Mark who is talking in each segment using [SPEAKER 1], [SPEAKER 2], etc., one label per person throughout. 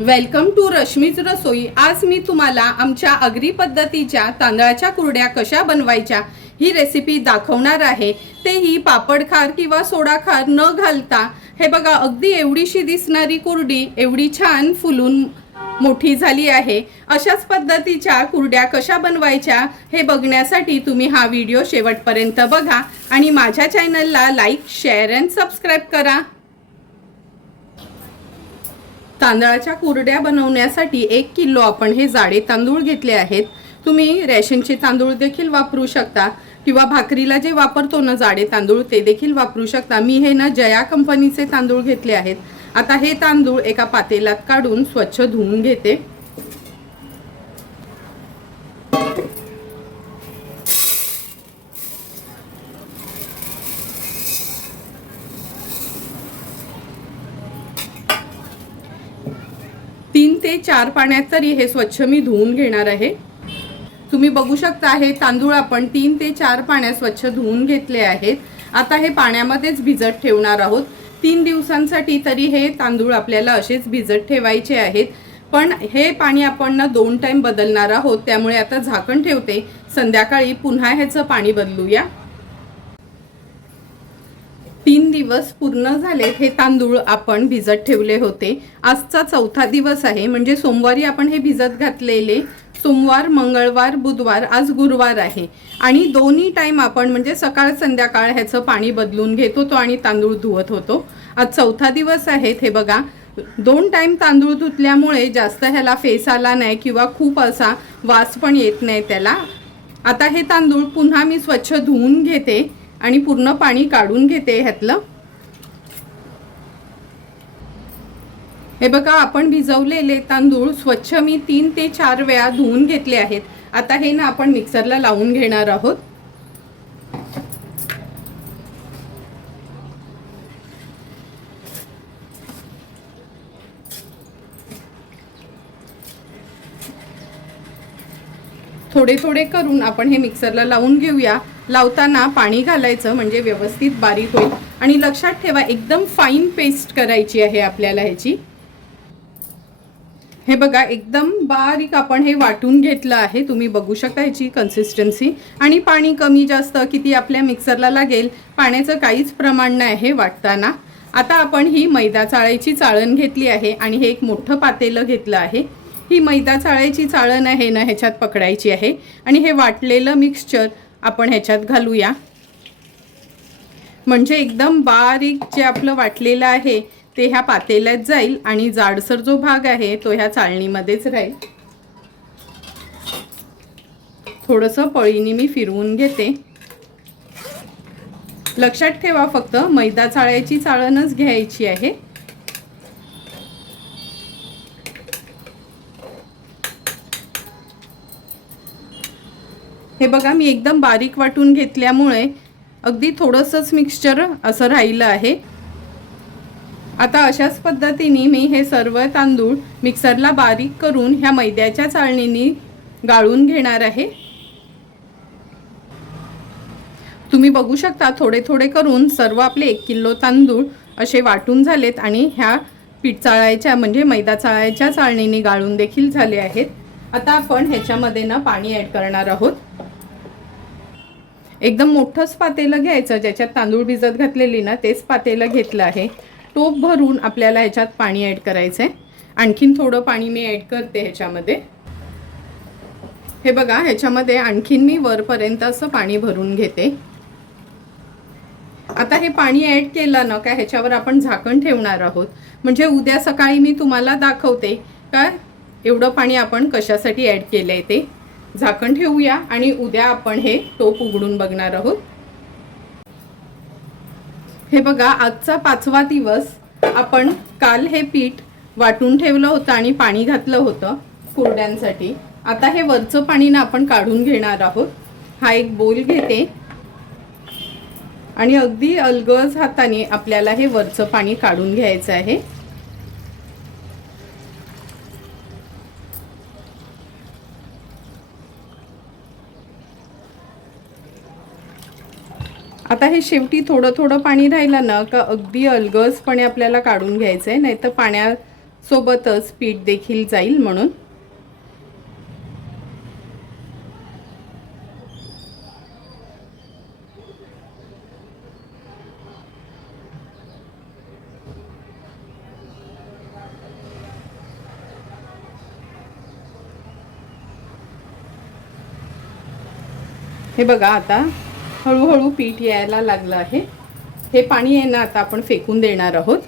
[SPEAKER 1] Welcome to Rashmi's रसोई. आज मी तुम्हाला आमच्या अग्री पद्धतीच्या तांदळाच्या कुरड्या कशा बनवायच्या ही रेसिपी दाखवणार आहे. तेही पापड खार किंवा सोडा खार न घालता. हे बघा अगदी एवढीशी दिसणारी कुरडी एवढी छान फुलून मोठी झाली आहे. अशाच पद्धतीच्या कुरड्या कशा बनवायच्या हे बघण्यासाठी तुम्ही हा व्हिडिओ शेवटपर्यंत बघा आणि माझ्या चॅनलला लाईक शेअर अँड सबस्क्राईब करा. तांदळाच्या कुरड्या बनवण्यासाठी एक किलो आपण हे जाडे तांदूळ घेतले आहेत. तुम्ही रेशनचे तांदूळ देखील वापरू शकता किंवा भाकरीला जे वापरतो ना जाडे तांदूळ ते देखील वापरू शकता. मी हे ना जया कंपनीचे तांदूळ घेतले आहेत. आता हे तांदूळ एका पातेलात काढून स्वच्छ धुवून घेते. ते चार पाण्यात तरी हे स्वच्छ मी धुवून घेणार आहे. तुम्ही बघू शकता हे तांदूळ आपण तीन ते चार पाण्यात स्वच्छ धुवून घेतले आहेत. आता हे पाण्यामध्येच भिजत ठेवणार आहोत. तीन दिवसांसाठी तरी हे तांदूळ आपल्याला असेच भिजत ठेवायचे आहेत. पण हे पाणी आपण ना दोन टाईम बदलणार आहोत त्यामुळे आता झाकण ठेवते. संध्याकाळी पुन्हा ह्याचं पाणी बदलूया. दिवस पूर्ण झाले हे तांदूळ आपण भिजत ठेवले होते. आजचा चौथा दिवस आहे म्हणजे सोमवारी आपण हे भिजत घातलेले सोमवार मंगळवार बुधवार आज गुरुवार आहे. आणि दोन्ही टाईम आपण म्हणजे सकाळ संध्याकाळ ह्याचं पाणी बदलून घेत होतो आणि तांदूळ धुवत होतो. आज चौथा दिवस आहेत हे बघा. दोन टाईम तांदूळ धुतल्यामुळे जास्त ह्याला फेस आला नाही किंवा खूप असा वास पण येत नाही त्याला. आता हे तांदूळ पुन्हा मी स्वच्छ धुवून घेते. आणि पूर्ण पाणी काढून घेते ह्यातलं. हे बघा आपण भिजवलेले तांदूळ स्वच्छ मी तीन ते चार वेळा धुवून घेतले आहेत. आता हे ना आपण मिक्सरला लावून घेणार आहोत. थोडे थोडे करून आपण हे मिक्सरला लावून घेऊया. लावताना पाणी घालायचं म्हणजे व्यवस्थित बारीक होईल. आणि लक्षात ठेवा एकदम फाईन पेस्ट करायची आहे आपल्याला ह्याची. हे बघा एकदम बारीक आपण हे वाटून घेतलं आहे. तुम्ही बघू शकता ह्याची कन्सिस्टन्सी आणि पाणी कमी जास्त किती आपल्या मिक्सरला लागेल पाण्याचं काहीच प्रमाण नाही आहे वाटताना. आता आपण ही मैदा चाळायची चाळण घेतली आहे आणि हे एक मोठं पातेलं घेतलं आहे. ही मैदा चाळायची चाळण आहे ना ह्याच्यात पकडायची आहे. आणि हे वाटलेलं मिक्सचर आपण ह्याच्यात घालूया. म्हणजे एकदम बारीक जे आपलं वाटलेलं आहे ते ह्या पातेल्यात जाईल आणि जाडसर जो भाग आहे तो ह्या चाळणीमध्येच राहील. थोडंसं पळीने मी फिरवून घेते. लक्षात ठेवा फक्त मैदा चाळायची चाळणच घ्यायची आहे. हे बघा मी एकदम बारीक वाटून घेतल्यामुळे अगदी थोडंसंच मिक्सचर असं राहिलं आहे. आता अशाच पद्धतीने मी हे सर्व तांदूळ मिक्सरला बारीक करून ह्या मैद्याच्या चाळणीने गाळून घेणार आहे. तुम्ही बघू शकता थोडे थोडे करून सर्व आपले एक किलो तांदूळ असे वाटून झालेत आणि ह्या पीठ चाळायच्या म्हणजे मैदा चाळायच्या चाळणीने गाळून देखील झाले आहेत. आता आपण ह्याच्यामध्ये ना पाणी ॲड करणार आहोत. एकदम मोठंच पातेलं घ्यायचं ज्याच्यात तांदूळ भिजत घातलेली ना तेच पातेलं घेतलं आहे. टोप भरून आपल्याला ह्याच्यात पाणी ॲड करायचं आहे आणखीन थोडं पाणी मी ॲड करते ह्याच्यामध्ये. हे बघा ह्याच्यामध्ये आणखीन मी वरपर्यंत असं पाणी भरून घेते. आता हे पाणी ॲड केलं ना का ह्याच्यावर आपण झाकण ठेवणार आहोत. म्हणजे उद्या सकाळी मी तुम्हाला दाखवते का एवढं पाणी आपण कशासाठी ॲड केलं आहे ते. झाकण ठेवूया आणि उद्या आपण हे टोप उघडून बघणार आहोत. हे बघा आजचा पाचवा दिवस. आपण काल हे पीठ वाटून ठेवलं होतं आणि पाणी घातलं होतं कुरड्यांसाठी. आता हे वरचं पाणी ना आपण काढून घेणार आहोत. हा एक बोल घेते. आणि अगदी अलगज हाताने आपल्याला हे वरचं पाणी काढून घ्यायचं आहे. आता हे शेवटी थोडं थोडं पाणी राहिलं ना का अगदी अलगजपणे आपल्याला काढून घ्यायचं आहे नाही तर सोबतच पीठ देखील जाईल म्हणून. हे बघा आता. हळूहळू पीठ यायला लागलं आहे. हे पाणी आहे ना आता आपण फेकून देणार आहोत.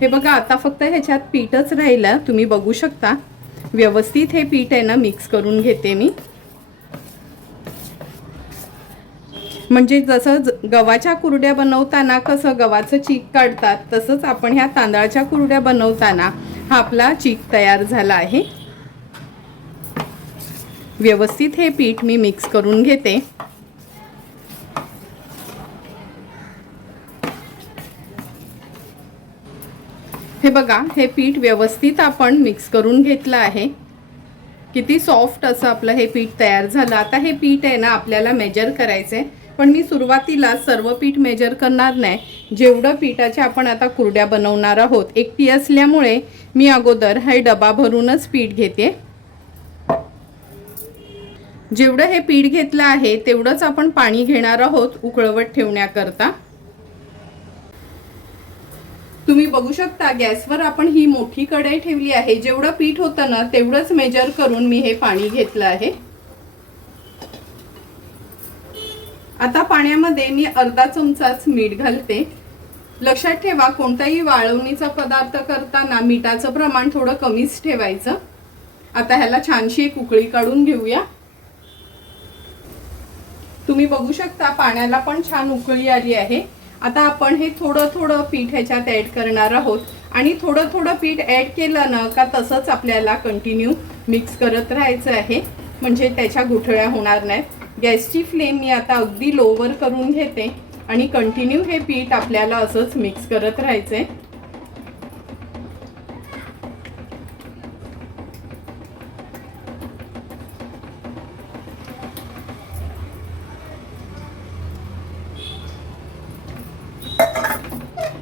[SPEAKER 1] हे बघा आता फक्त ह्याच्यात पीठच राहिलं. तुम्ही बघू शकता. व्यवस्थित हे पीठ आहे ना मिक्स करून घेते मी. म्हणजे जसं गव्हाच्या कुरड्या बनवताना कसं गव्हाचं चीक काढतात तसंच आपण ह्या तांदळाच्या कुरड्या बनवताना हा आपला चीक तयार झाला आहे. व्यवस्थित हे पीठ मी मिक्स करून घेते. हे बघा हे पीठ व्यवस्थित आपण मिक्स करून घेतलं आहे. किती सॉफ्ट असं आपलं हे पीठ तयार झालं. आता हे पीठ आहे ना आपल्याला मेजर करायचं आहे पण मी सुरुवातीला सर्व पीठ मेजर करणार नाही. जेवढं पिठाचे आपण आता कुरड्या बनवणार आहोत एकटी असल्यामुळे मी अगोदर हे डबा भरूनच पीठ घेते. जेवढं हे पीठ घेतलं आहे तेवढंच आपण पाणी घेणार आहोत उकळवत ठेवण्याकरता. तुम्ही बघू शकता गॅसवर आपण ही मोठी कढई ठेवली आहे. जेवढं पीठ होतं ना तेवढंच मेजर करून मी हे पाणी घेतलं आहे. आता पाण्यामध्ये मी अर्धा चमचाच मीठ घालते. लक्षात ठेवा कोणताही वाळवणीचा पदार्थ करताना मिठाचं प्रमाण थोडं कमीच ठेवायचं. आता ह्याला छानशी एक उकळी काढून घेऊया. तुम्ही बघू शकता पाण्याला पण छान उकळी आली आहे. आता आपण हे थोडं थोडं पीठ ह्याच्यात ऍड करणार आहोत. आणि थोडं थोडं पीठ ऍड केलं ना का तसंच आपल्याला कंटिन्यू मिक्स करत राहायचं आहे. म्हणजे त्याच्या गुठळ्या होणार नाहीत. गॅसची फ्लेम मी आता अगदी लोवर करून घेते. आणि कंटिन्यू हे पीठ आपल्याला असंच मिक्स करत राहायचंय.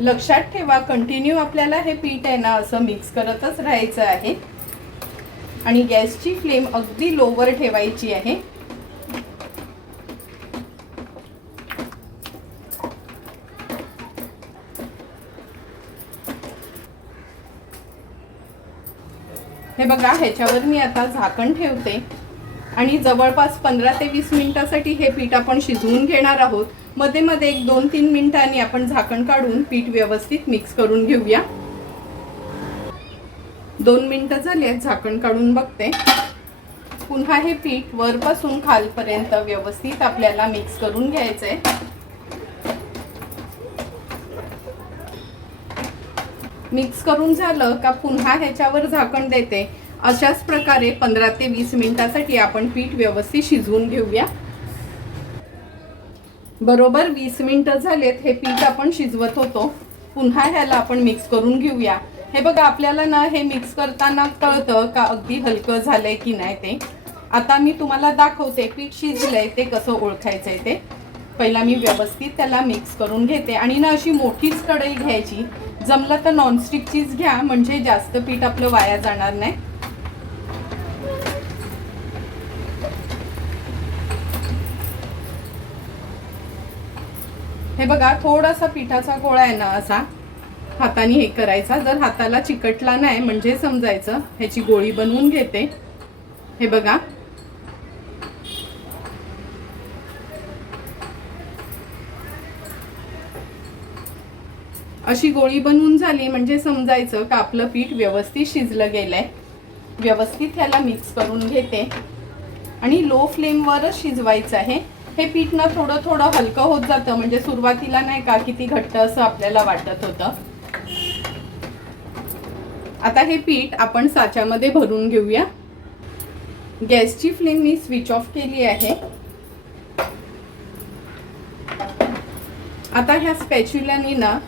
[SPEAKER 1] लक्षात ठेवा कंटिन्यू आपल्याला हे पीठ आहे ना असं मिक्स करतच राहायचं आहे. आणि गॅसची फ्लेम अगदी लोवर ठेवायची आहे. हे बघा ह्याच्यावर मी आता झाकण ठेवते. आणि जवळपास पंधरा ते वीस मिनिटासाठी हे पीठ आपण शिजवून घेणार आहोत. मध्ये मध्ये एक दोन तीन मिनिटांनी आपण झाकण काढून पीठ व्यवस्थित मिक्स करून घेऊया. दोन मिनटं झाली आहेत झाकण काढून बघते. पुन्हा हे पीठ वरपासून खालपर्यंत व्यवस्थित आपल्याला मिक्स करून घ्यायचंय. मिक्स करून झालं का पुन्हा ह्याच्यावर झाकण देते. अशाच प्रकारे पंधरा ते वीस मिनिटासाठी आपण पीठ व्यवस्थित शिजवून घेऊया. बरोबर वीस मिनटं झालेत हे पीठ आपण शिजवत होतो. पुन्हा ह्याला आपण मिक्स करून घेऊया. हे बघा आपल्याला ना हे मिक्स करताना कळतं का अगदी हलकं झालंय की नाही ते. आता मी तुम्हाला दाखवते पीठ शिजलंय ते कसं ओळखायचंय ते. पहिला मी व्यवस्थित त्याला मिक्स करून घेते. आणि ना अशी मोठीच कढई घ्यायची. जमलं तर नॉनस्टिकचीच घ्या म्हणजे जास्त पीठ आपलं वाया जाणार नाही. हे बघा थोडासा पिठाचा गोळा आहे ना असा. हाताने हे करायचा. जर हाताला चिकटला नाही म्हणजे समजायचं ह्याची गोळी बनवून घेते. हे बघा. अशी गोळी बनवून झाली म्हणजे समजायचं का आपलं पीठ व्यवस्थित शिजलं गेलंय. व्यवस्थित ह्याला मिक्स करून घेते. आणि लो फ्लेमवरच शिजवायचं आहे. हे पीठ ना थोडं थोडं हलकं होत जातं म्हणजे सुरुवातीला नाही का किती घट्ट असं आपल्याला वाटत होतं. आता हे पीठ आपण साच्यामध्ये भरून घेऊया. गॅसची फ्लेम मी स्विच ऑफ केली आहे. आता ह्या स्पॅच्युलानी ना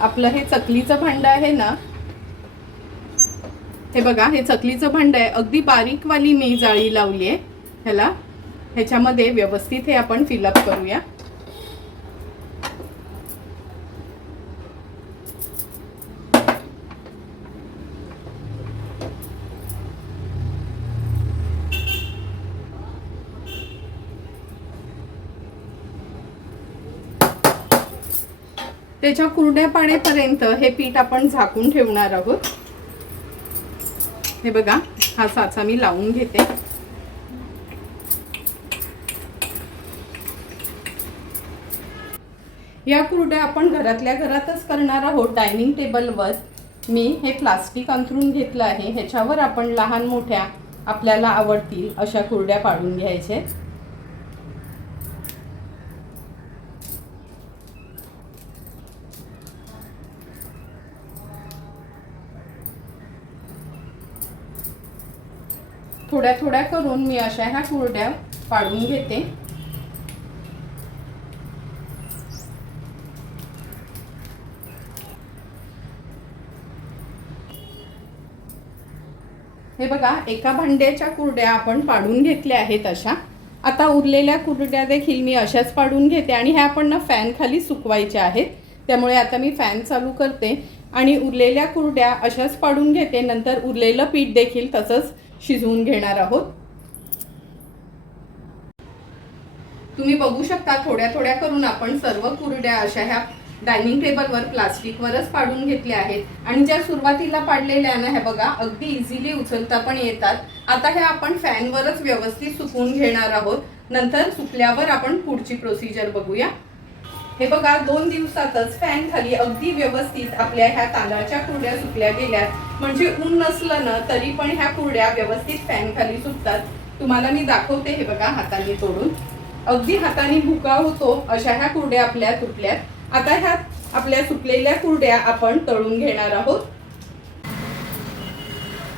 [SPEAKER 1] आपलं हे चकलीचं भांड आहे ना हे बघा हे चकलीचं भांड आहे. अगदी बारीकवाली मी जाळी लावली आहे. ह्याला ह्याच्यामध्ये व्यवस्थित हे आपण फिलअप करूया. त्याच्या कुरड्या पाण्यापर्यंत हे पीठ आपण झाकून ठेवणार आहोत. हे बघा हा साचा मी लावून घेते. या कुरड्या आपण घरातल्या घरातच करणार आहोत. डायनिंग टेबलवर मी हे प्लास्टिक अंथरून घेतलं आहे. ह्याच्यावर आपण लहान मोठ्या आपल्याला आवडतील अशा कुरड्या पाडून घ्यायचे. थोड्या थोड्या करून मी अशा ह्या कुरड्या पाडून घेते. बघा एका भांड्याच्या कुरड्या आपण पाडून घेतल्या आहेत अशा. आता उरलेल्या कुरड्या देखील मी अशाच पाडून घेते आणि ह्या आपण ना फॅन खाली सुकवायच्या आहेत. त्यामुळे आता मी फॅन चालू करते आणि उरलेल्या कुरड्या अशाच पाडून घेते. नंतर उरलेलं पीठ देखील तसंच शिजवून घेणार आहोत. तुम्ही बघू शकता थोड्या थोड्या करून आपण सर्व कुरड्या अशा ह्या डायनिंग टेबलवर प्लास्टिकवरच पाडून घेतल्या आहेत. आणि ज्या सुरुवातीला पाडलेल्या ना ह्या बघा अगदी इझिली उचलता पण येतात. आता ह्या आपण फॅनवरच व्यवस्थित सुकवून घेणार आहोत. नंतर सुकल्यावर आपण पुढची प्रोसिजर बघूया. हे बघा दोन दिवसातच फॅन खाली अगदी व्यवस्थित आपल्या ह्या तांदळाच्या कुरड्या सुकल्या गेल्यात म्हणजे ऊन नसलं ना तरी पण ह्या कुरड्या व्यवस्थित फॅन खाली सुकतात. तुम्हाला मी दाखवते हे बघा हाताने तोडून. अगदी हाताने भुका होतो अशा ह्या कुरड्या आपल्या तुटल्यात. आता ह्या आपल्या सुकलेल्या कुरड्या आपण तळून घेणार आहोत.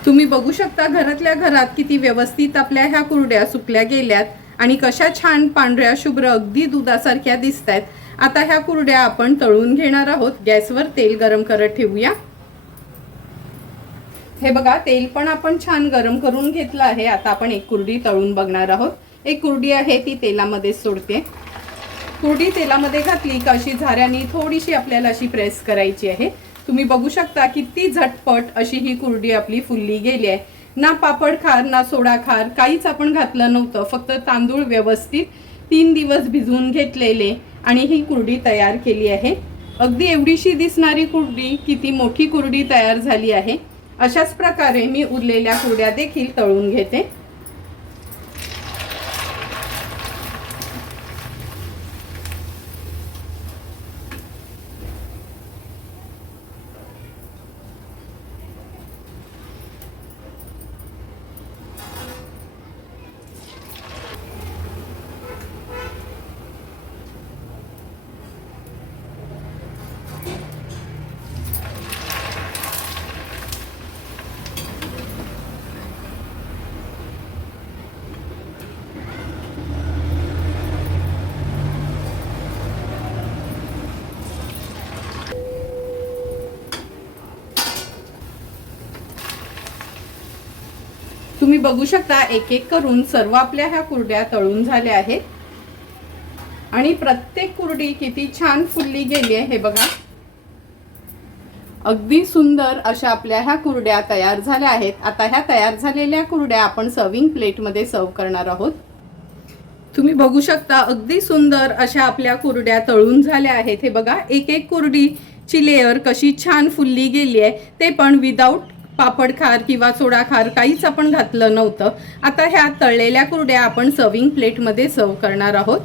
[SPEAKER 1] तुम्ही बघू शकता घरातल्या घरात किती व्यवस्थित आपल्या ह्या कुरड्या सुकल्या गेल्यात आणि कशा छान पांढऱ्या शुभ्र अगदी दुधासारख्या दिसत आहेत आता ह्या कुरड्या आपण तळून घेणार आहोत. गॅसवर तेल गरम करत ठेवूया. हे बघा तेल पण आपण छान गरम करून घेतलं आहे. आता आपण एक कुरडी तळून बघणार आहोत. एक कुरडी आहे ती तेलामध्ये सोडते. कुरडी तेलामध्ये घातली का अशी झाऱ्याने थोडीशी आपल्याला अशी प्रेस करायची आहे. तुम्ही बघू शकता किती झटपट अशी ही कुरडी आपली फुलली गेली आहे. ना पापड खार ना सोडा खार काहीच आपण घातलं नव्हतं. फक्त तांदूळ व्यवस्थित तीन दिवस भिजवून घेतलेले आणि ही कुरडी तयार केली आहे. अगदी एवढीशी दिसणारी कुरडी किती मोठी कुरडी तयार झाली आहे. अशाच प्रकारे मी उरलेल्या कुरड्या देखील तळून घेते. तुम्ही बघू शकता एक एक करून सर्व आपल्या ह्या कुरड्या तळून झाल्या आहेत. आणि प्रत्येक कुरडी किती छान फुलली गेली आहे हे बघा. अगदी सुंदर अशा आपल्या ह्या कुरड्या तयार झाल्या आहेत. आता ह्या तयार झालेल्या कुरड्या आपण सर्विंग प्लेटमध्ये सर्व करणार आहोत. तुम्ही बघू शकता अगदी सुंदर अशा आपल्या कुरड्या तळून झाल्या आहेत. हे बघा एक एक कुरडीची लेअर कशी छान फुलली गेली आहे. ते पण विदाऊट पापड खार किंवा सोडा खार काहीच आपण घातलं नव्हतं. आता ह्या तळलेल्या कुरड्या आपण सर्विंग प्लेटमध्ये सर्व करणार आहोत.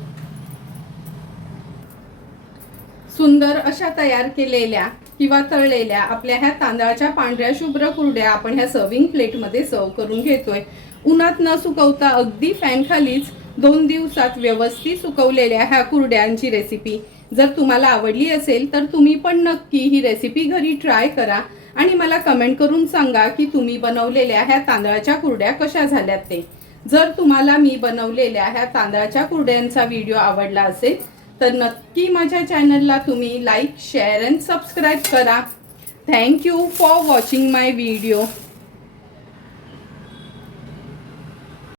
[SPEAKER 1] सुंदर अशा तयार केलेल्या किंवा तळलेल्या आपल्या ह्या तांदळाच्या पांढऱ्या शुभ्र कुरड्या आपण ह्या सर्विंग प्लेटमध्ये सर्व करून घेतोय. उन्हात न सुकवता अगदी फॅन खालीच दोन दिवसात व्यवस्थित सुकवलेल्या ह्या कुरड्यांची रेसिपी जर तुम्हाला आवडली असेल तर तुम्ही पण नक्की ही रेसिपी घरी ट्राय करा. आणि मला कमेंट करून सांगा की तुम्ही बनवलेल्या ह्या तांदळाच्या कुरड्या कशा झाल्यात ते. जर तुम्हाला मी बनवलेल्या ह्या तांदळाच्या कुरड्यांचा व्हिडिओ आवडला असेल तर नक्की माझ्या चॅनलला तुम्ही लाईक शेअर अँड सबस्क्राईब करा. Thank you for watching my video